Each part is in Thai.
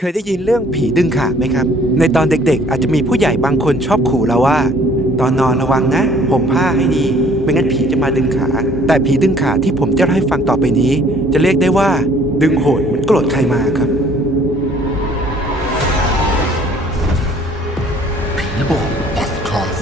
เคยได้ยินเรื่องผีดึงขาไหมครับ ในตอนเด็กๆ อาจจะมีผู้ใหญ่บางคนชอบขู่เราว่า ตอนนอนระวังนะห่มผ้าให้ดี ไม่งั้นผีจะมาดึงขา แต่ผีดึงขาที่ผมจะเล่าให้ฟังต่อไปนี้ จะเรียกได้ว่า ดึงโหดเหมือนโกรธใครมาครับ People Podcast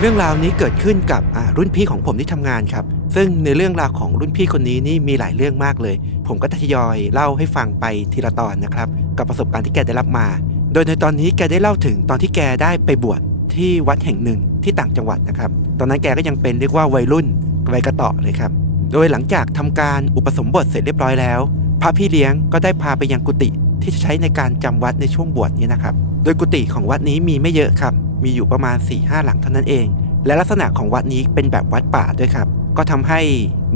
เรื่องราวนี้เกิดขึ้นกับอ่า รุ่นพี่ของผมที่ทำงานครับ ซึ่งในเรื่องราวของรุ่นพี่คนนี้นี่มีหลายเรื่องมากเลย ผมก็ทยอยเล่าให้ฟังไปทีละตอนนะครับ กับประสบการณ์ที่แกได้รับมา โดยในตอนนี้แกได้เล่าถึงตอนที่แกได้ไปบวชที่วัดแห่งหนึ่งที่ต่างจังหวัดนะครับ ตอนนั้นแกก็ยังเป็นเรียกว่าวัยรุ่นวัยกระเต่อเลยครับ โดยหลังจากทำการอุปสมบทเสร็จเรียบร้อยแล้ว พระพี่เลี้ยงก็ได้พาไปยังกุฏิที่จะใช้ในการจำวัดในช่วงบวชนี้นะครับ โดยกุฏิของวัดนี้มีไม่เยอะครับ มีอยู่ประมาณ4ี่ห้าหลังเท่านั้นเอง และลักษณะของวัดนี้เป็นแบบวัดป่าด้วยครับ ก็ทำให้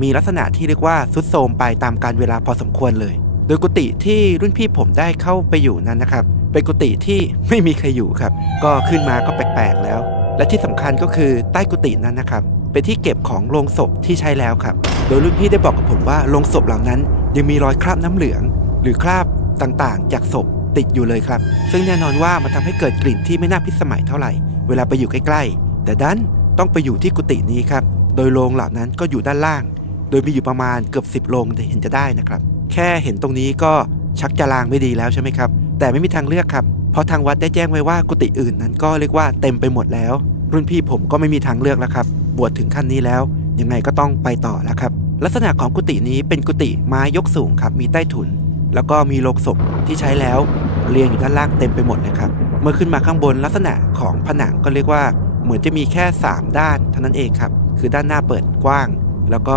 มีลักษณะที่เรียกว่าสุดโทรมไปตามการเวลาพอสมควรเลย โดยกุฏิที่รุ่นพี่ผมได้เข้าไปอยู่นั้นนะครับ เป็นกุฏิที่ไม่มีใครอยู่ครับ ก็ขึ้นมาก็แปลกๆแล้ว และที่สำคัญก็คือใต้กุฏินั้นนะครับ เป็นที่เก็บของโลงศพที่ใช้แล้วครับ โดยรุ่นพี่ได้บอกกับผมว่าโลงศพเหล่านั้นยังมีรอยคราบน้ำเหลือง หรือคราบต่างๆ จากศพติดอยู่เลยครับ ซึ่งแน่นอนว่ามันทำให้เกิดกลิ่นที่ไม่น่าพิสมัยเท่าไหร่ เวลาไปอยู่ใกล้ๆ แต่ดัน ต้องไปอยู่ที่กุฏินี้ครับ โดยโรงเหล่านั้นก็อยู่ด้านล่าง โดยมีอยู่ประมาณเกือบ 10โรงจะเห็นจะได้นะครับ แค่เห็นตรงนี้ก็ชักจะลางไม่ดีแล้วใช่ไหมครับ แต่ไม่มีทางเลือกครับ เพราะทางวัดได้แจ้งไว้ว่ากุฏิอื่นนั้นก็เรียกว่าเต็มไปหมดแล้ว รุ่นพี่ผมก็ไม่มีทางเลือกแล้วครับ บวชถึงขั้นนี้แล้ว ยังไงก็ต้องไปต่อแล้วครับ ลักษณะของกุฏินี้เป็นกุฏิไม้ยกสูงครับ มีใต้ถุน แล้วก็มีโลงศพที่ใช้แล้ว เรียงอยู่ด้านล่างเต็มไปหมดเลยครับ เมื่อขึ้นมาข้างบนลักษณะของผนังก็เรียกว่า เหมือนจะมีแค่ 3 ด้านเท่านั้นเองครับ คือด้านหน้าเปิดกว้าง แล้วก็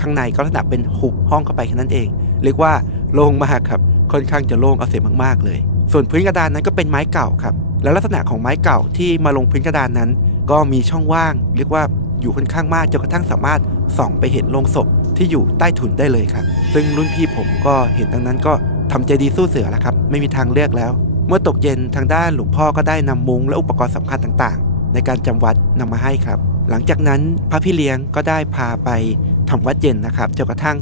ข้างในก็ลักษณะเป็นหุบห้องเข้าไปแค่นั้นเอง เรียกว่าโล่งมากครับ ค่อนข้างจะโล่งเอาเสียมากๆเลย ส่วนพื้นกระดานนั้นก็เป็นไม้เก่าครับ และลักษณะของไม้เก่าที่มาลงพื้นกระดานนั้น ก็มีช่องว่าง เรียกว่าอยู่ค่อนข้างมากจนกระทั่งสามารถส่องไปเห็นโลงศพที่อยู่ใต้ถุนได้เลยครับ ซึ่งรุ่นพี่ผมก็เห็นดังนั้นก็ทำใจดีสู้เสือแล้วครับ ไม่มีทางเลือกแล้ว เมื่อตกเย็นทางด้านหลวงพ่อก็ได้นำมุ้งและอุปกรณ์สำคัญต่าง ในการจำวัดนำมาให้ครับ หลังจากนั้นพระพี่เลี้ยงก็ได้พาไปทำวัดเย็นนะครับจนกระทั่ง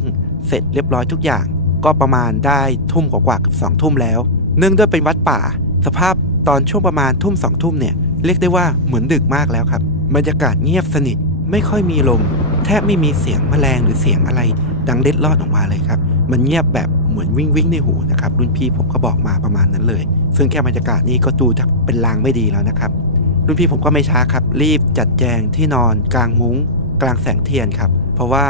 เสร็จเรียบร้อยทุกอย่าง ก็ประมาณได้ทุ่มกว่าๆกับสองทุ่มแล้ว เนื่องด้วยเป็นวัดป่า สภาพตอนช่วงประมาณทุ่มสองทุ่มเนี่ยเรียกได้ว่าเหมือนดึกมากแล้วครับบรรยากาศเงียบสนิทไม่ค่อยมีลมแทบไม่มีเสียงแมลงหรือเสียงอะไร ดังเล็ดลอดออกมาเลยครับ มันเงียบแบบเหมือนวิ่งวิ่งในหูนะครับรุ่นพี่ผมก็บอกมาประมาณนั้นเลย ซึ่งแค่บรรยากาศนี้ก็ดูจะเป็นลางไม่ดีแล้วนะครับ รุ่นพี่ผมก็ไม่ช้าครับ รีบจัดแจงที่นอนกลางมุ้ง กลางแสงเทียนครับ เพราะว่า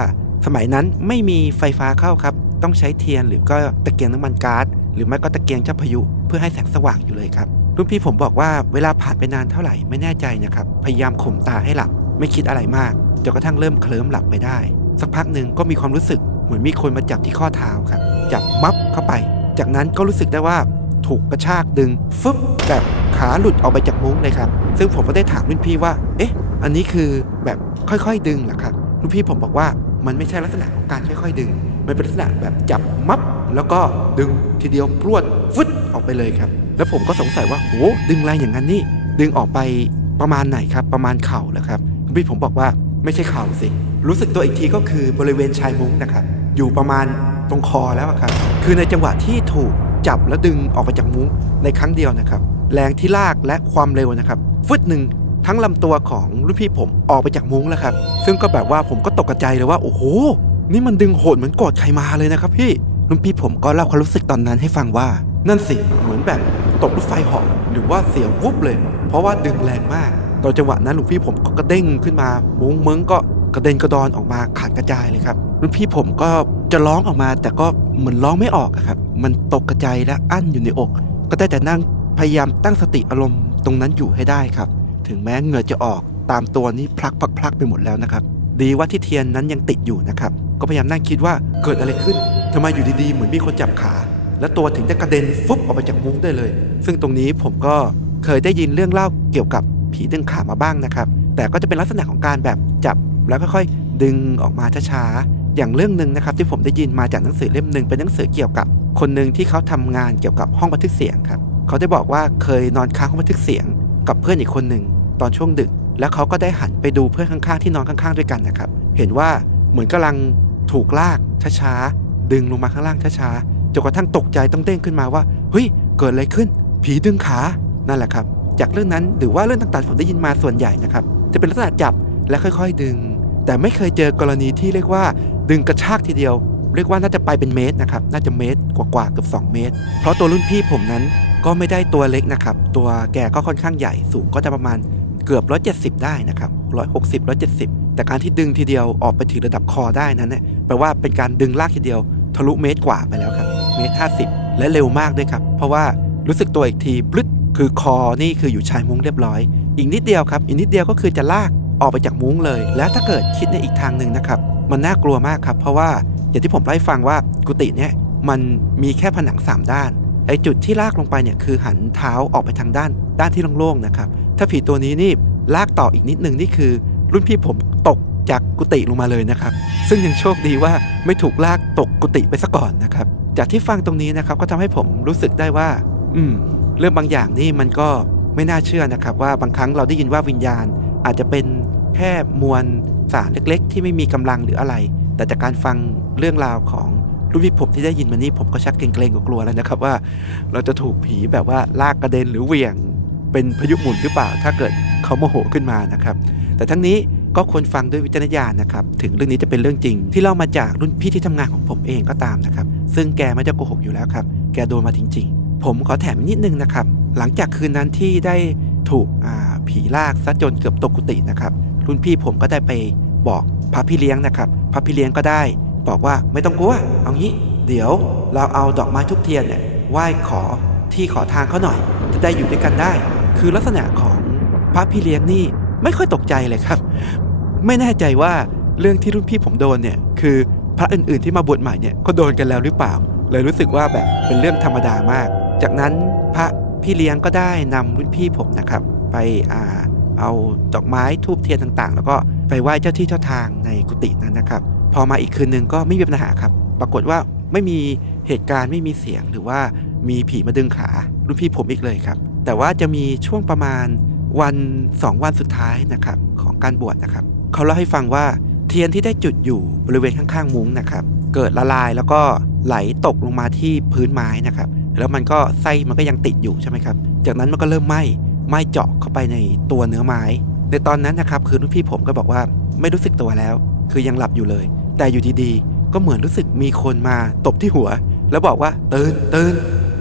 สมัยนั้นไม่มีไฟฟ้าเข้าครับ ต้องใช้เทียนหรือก็ตะเกียงน้ำมันก๊าซหรือไม่ก็ตะเกียงเจ้าพายุเพื่อให้แสงสว่างอยู่เลยครับ รุ่นพี่ผมบอกว่าเวลาผ่านไปนานเท่าไหร่ไม่แน่ใจนะครับ พยายามข่มตาให้หลับ ไม่คิดอะไรมากจนกระทั่งเริ่มเคลิ้มหลับไปได้ สักพักหนึ่งก็มีความรู้สึกเหมือนมีคนมาจับที่ข้อเท้าครับจับมับเข้าไป จากนั้นก็รู้สึกได้ว่าถูกกระชากดึงฟึบแบบ ขาหลุดออกไปจากมุ้งเลยครับ ซึ่งผมก็ได้ถามรุ่นพี่ว่า เอ๊ะ อันนี้คือแบบค่อยๆดึงเหรอครับ รุ่นพี่ผมบอกว่ามันไม่ใช่ลักษณะของการค่อยๆดึง มันเป็นลักษณะแบบจับมับแล้วก็ดึงทีเดียวพรวดฟึดออกไปเลยครับ แล้วผมก็สงสัยว่าโหดึงแรงอย่างนั้นนี่ดึงออกไปประมาณไหนครับ ประมาณเข่าเหรอครับรุ่นพี่ผมบอกว่าไม่ใช่เข่าสิ รู้สึกตัวอีกทีก็คือบริเวณชายมุ้งนะครับ อยู่ประมาณตรงคอแล้วครับ คือในจังหวะที่ถูกจับแล้วดึงออกไปจากมุ้งในครั้งเดียวนะครับ แรงที่ลากและความเร็วนะครับฟึดหนึ่งทั้งลำตัวของรุ่นพี่ผมออกไปจากมุ้งแล้วครับ ซึ่งก็แบบว่าผมก็ตกใจเลยว่าโอ้โห นี่มันดึงโหดเหมือนกอดใครมาเลยนะครับพี่รุ่นพี่ผมก็เล่าความรู้สึกตอนนั้นให้ฟังว่า นั่นสิเหมือนแบบตกรถไฟเหาะหรือว่าเสียววุบเลย เพราะว่าดึงแรงมากตอนจังหวะนั้นหลวงพี่ผมก็กระเด้งขึ้นมามุ้งเมึงก็กระเด็นกระดอนออกมาขาดกระจายเลยครับรุ่นพี่ผมก็จะร้องออกมาแต่ก็เหมือนร้องไม่ออกครับ มันตกกระจายและอั้นอยู่ในอก ก็ได้แต่นั่ง พยายามตั้งสติอารมณ์ตรงนั้นอยู่ให้ได้ครับ ถึงแม้เหงื่อจะออกตามตัวนี้พลักพลักพลักไปหมดแล้วนะครับ ดีว่าที่เทียนนั้นยังติดอยู่นะครับ ก็พยายามนั่งคิดว่าเกิดอะไรขึ้นทำไมอยู่ดีๆ เหมือนมีคนจับขา แล้วตัวถึงจะกระเด็นฟุบออกไปจากมุ้งได้เลย ซึ่งตรงนี้ผมก็เคยได้ยินเรื่องเล่าเกี่ยวกับผีดึงขามาบ้างนะครับ แต่ก็จะเป็นลักษณะของการแบบจับแล้วค่อยๆดึงออกมาช้าๆอย่างเรื่องหนึ่งนะครับที่ผมได้ยินมาจากหนังสือเล่มหนึ่งเป็นหนังสือเกี่ยวกับ คนหนึ่งที่เขาทำงานเกี่ยวกับห้องบันทึกเสียงครับ เขาได้บอกว่าเคยนอนค้างห้องบันทึกเสียง กับเพื่อนอีกคนหนึ่งตอนช่วงดึก แล้วเขาก็ได้หันไปดูเพื่อนข้างๆที่นอนข้างๆด้วยกันนะครับ เห็นว่าเหมือนกำลังถูกลากช้าๆดึงลงมาข้างล่างช้าๆจนกระทั่งตกใจต้องเด้งขึ้นมาว่าเฮ้ยเกิดอะไรขึ้น ผีดึงขานั่นแหละครับ จากเรื่องนั้นหรือว่าเรื่องต่างๆผมได้ยินมาส่วนใหญ่นะครับ จะเป็นลักษณะจับและค่อยๆดึง แต่ไม่เคยเจอกรณีที่เรียกว่า ดึงกระชากทีเดียว เรียกว่าน่าจะไปเป็นเมตรนะครับน่าจะเมตรกว่าๆเกือบ2 เมตร เพราะตัวรุ่นพี่ผมนั้น ก็ไม่ได้ตัวเล็กนะครับ ตัวแกก็ค่อนข้างใหญ่สูงก็จะประมาณเกือบ 170 ได้นะครับ 160 170 แต่การที่ดึงทีเดียวออกไปถึงระดับคอได้นั้นเนี่ยแปลว่าเป็นการดึงลากทีเดียว ทะลุเมตรกว่าไปแล้วครับ เมตร 50 และเร็วมากด้วยครับ เพราะว่ารู้สึกตัวอีกทีปลึดคือคอนี่คืออยู่ชายมุ้งเรียบร้อย อีกนิดเดียวครับ อีกนิดเดียวก็คือจะลากออกไปจากมุ้งเลย แล้วถ้าเกิดคิดในอีกทางหนึ่งนะครับ มันน่ากลัวมากครับ เพราะว่าอย่างที่ผมเล่าฟังว่ากุฏิเนี่ยมันมีแค่ผนัง 3 ด้าน ไอจุดที่ลากลงไปเนี่ยคือหันเท้าออกไปทางด้าน ด้านที่โล่งๆนะครับ ถ้าผีตัวนี้นี่ลากต่ออีกนิดนึงนี่คือ รุ่นพี่ผมตกจากกุฏิลงมาเลยนะครับ ซึ่งยังโชคดีว่าไม่ถูกลากตกกุฏิไปซะก่อนนะครับ จากที่ฟังตรงนี้นะครับก็ทำให้ผมรู้สึกได้ว่า อืม เรื่องบางอย่างนี่มันก็ไม่น่าเชื่อนะครับ ว่าบางครั้งเราได้ยินว่าวิญญาณ อาจจะเป็นแค่มวลสารเล็ก ๆ ที่ไม่มีกำลังหรืออะไร แต่จากการฟังเรื่องราวของ รุ่นพี่ผมที่ได้ยินมานี่ผมก็ชักเกรงๆกลัวแล้วนะครับว่า เราจะถูกผีแบบว่าลากกระเด็นหรือเหวี่ยงเป็นพายุหมุนหรือเปล่า ถ้าเกิดเขาโมโหขึ้นมานะครับ แต่ทั้งนี้ก็ควรฟังด้วยวิจารณญาณนะครับ ถึงเรื่องนี้จะเป็นเรื่องจริง ที่เล่ามาจากรุ่นพี่ที่ทำงานของผมเองก็ตามนะครับ ซึ่งแกไม่จะโกหกอยู่แล้วครับ แกโดนมาจริง ๆ ผมขอแถมนิดนึงนะครับ หลังจากคืนนั้นที่ได้ถูกผีลากซะจนเกือบตกกุฏินะครับ รุ่นพี่ผมก็ได้ไปบอกพระพี่เลี้ยงนะครับ พระพี่เลี้ยงก็ได้ บอกว่าไม่ต้องกลัวเอางี้ เดี๋ยวเราเอาดอกไม้ทุกเทียนเนี่ยไหว้ขอที่ขอทางเขาหน่อย จะได้อยู่ด้วยกันได้ คือลักษณะของพระพี่เลี้ยงนี่ไม่ค่อยตกใจเลยครับ ไม่แน่ใจว่าเรื่องที่รุ่นพี่ผมโดนเนี่ยคือพระอื่นๆที่มาบวชใหม่เนี่ยก็โดนกันแล้วหรือเปล่า เลยรู้สึกว่าแบบเป็นเรื่องธรรมดามาก จากนั้นพระพี่เลี้ยงก็ได้นำรุ่นพี่ผมนะครับ ไปอ่าเอาดอกไม้ทูบเทียนต่างๆ แล้วก็ไปไหว้เจ้าที่เจ้าทางในกุฏินั้นนะครับ พอมาอีกคืนนึงก็ไม่มีปัญหาครับ ปรากฏว่าไม่มีเหตุการณ์ไม่มีเสียงหรือว่ามีผีมาดึงขารุ่นพี่ผมอีกเลยครับ แต่ว่าจะมีช่วงประมาณวันสองวันสุดท้ายนะครับของการบวชนะครับเขาเล่าให้ฟังว่าเทียนที่ได้จุดอยู่บริเวณข้างๆมุ้งนะครับเกิดละลายแล้วก็ไหลตกลงมาที่พื้นไม้นะครับ แล้วมันก็ไส้มันก็ยังติดอยู่ใช่ไหมครับ จากนั้นมันก็เริ่มไหม้ไหม้เจาะเข้าไปในตัวเนื้อไม้ ในตอนนั้นนะครับคือรุ่นพี่ผมก็บอกว่าไม่รู้สึกตัวแล้ว คือยังหลับอยู่เลย แต่อยู่ดีๆ ก็เหมือนรู้สึกมีคนมาตบที่หัว แล้วบอกว่าตื่นตื่น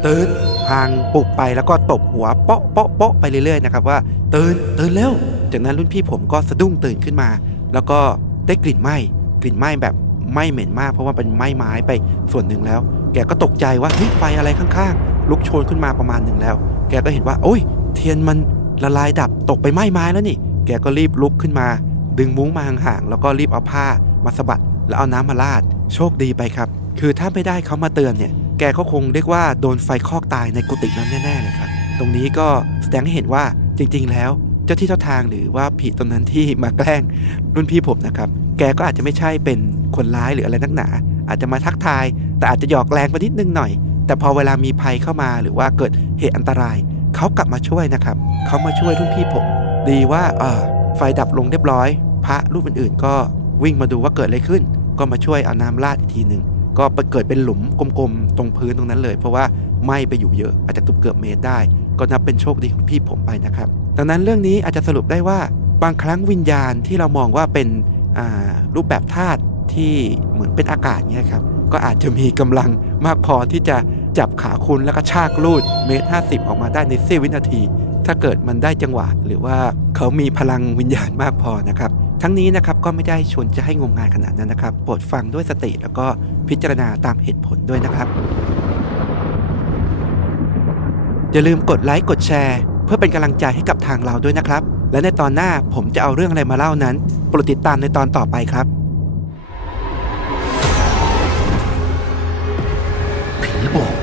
ตื่นพางปลุกไปแล้วก็ตบหัวเปาะเปาะเปาะไปเรื่อยๆนะครับว่าตื่นตื่นเร็วจากนั้นรุ่นพี่ผมก็สะดุ้งตื่นขึ้นมา แล้วก็ได้กลิ่นไหม้กลิ่นไหม้แบบไหม้เหม็นมากเพราะว่าเป็นไหม้ไม้ไปส่วนหนึ่งแล้ว แกก็ตกใจว่าเฮ้ยไฟอะไรข้างๆ ลุกโชนขึ้นมาประมาณหนึ่งแล้ว แกก็เห็นว่า โอ้ย เทียนมันละลายดับตกไปไหม้ไม้แล้วนี่ แกก็รีบลุกขึ้นมา ดึงมุ้งมาห่างๆแล้วก็รีบเอาผ้ามาสะบัด แล้วเอาน้ำมาราด โชคดีไปครับ คือถ้าไม่ได้เขามาเตือนเนี่ย แกก็คงเรียกว่าโดนไฟคอกตายในกุฏินั้นแน่ๆเลยครับ ตรงนี้ก็แสดงให้เห็นว่าจริง ๆ แล้วเจ้าที่เจ้าทางหรือว่าผีตนนั้นที่มาแกล้งรุ่นพี่ผมนะครับ แกก็อาจจะไม่ใช่เป็นคนร้ายหรืออะไรนักหนา อาจจะมาทักทาย แต่อาจจะหยอกแรงไปนิดนึงหน่อย แต่พอเวลามีภัยเข้ามาหรือว่าเกิดเหตุอันตราย เขากลับมาช่วยนะครับ เขามาช่วยรุ่นพี่ผม ดีว่าเออไฟดับลงเรียบร้อย พระรูปอื่นๆก็ วิ่งมาดูว่าเกิดอะไรขึ้น ก็มาช่วยเอาน้ำราดอีกทีหนึ่งก็ไปเกิดเป็นหลุมกลมๆ ตรงพื้นตรงนั้นเลย เพราะว่าไหม้ไปอยู่เยอะอาจจะตุบเกือบเมตรได้ ก็นับเป็นโชคดีของพี่ผมไปนะครับดังนั้นเรื่องนี้อาจจะสรุปได้ว่าบางครั้งวิญญาณที่เรามองว่าเป็นรูปแบบธาตุที่เหมือนเป็นอากาศเนี่ยครับก็อาจจะมีกำลังมากพอที่จะจับขาคุณแล้วก็ชากลูดเมตรห้าสิบออกมาได้ในเสี้ยววินาที ถ้าเกิดมันได้จังหวะ หรือว่าเขามีพลังวิญญาณมากพอนะครับ ทั้งนี้นะครับก็ไม่ได้ชวนจะให้งมงายขนาดนั้นนะครับโปรดฟังด้วยสติแล้วก็พิจารณาตามเหตุผลด้วยนะครับ อย่าลืมกดไลค์กดแชร์ เพื่อเป็นกำลังใจให้กับทางเราด้วยนะครับ และในตอนหน้าผมจะเอาเรื่องอะไรมาเล่านั้นโปรดติดตามในตอนต่อไปครับผีบอก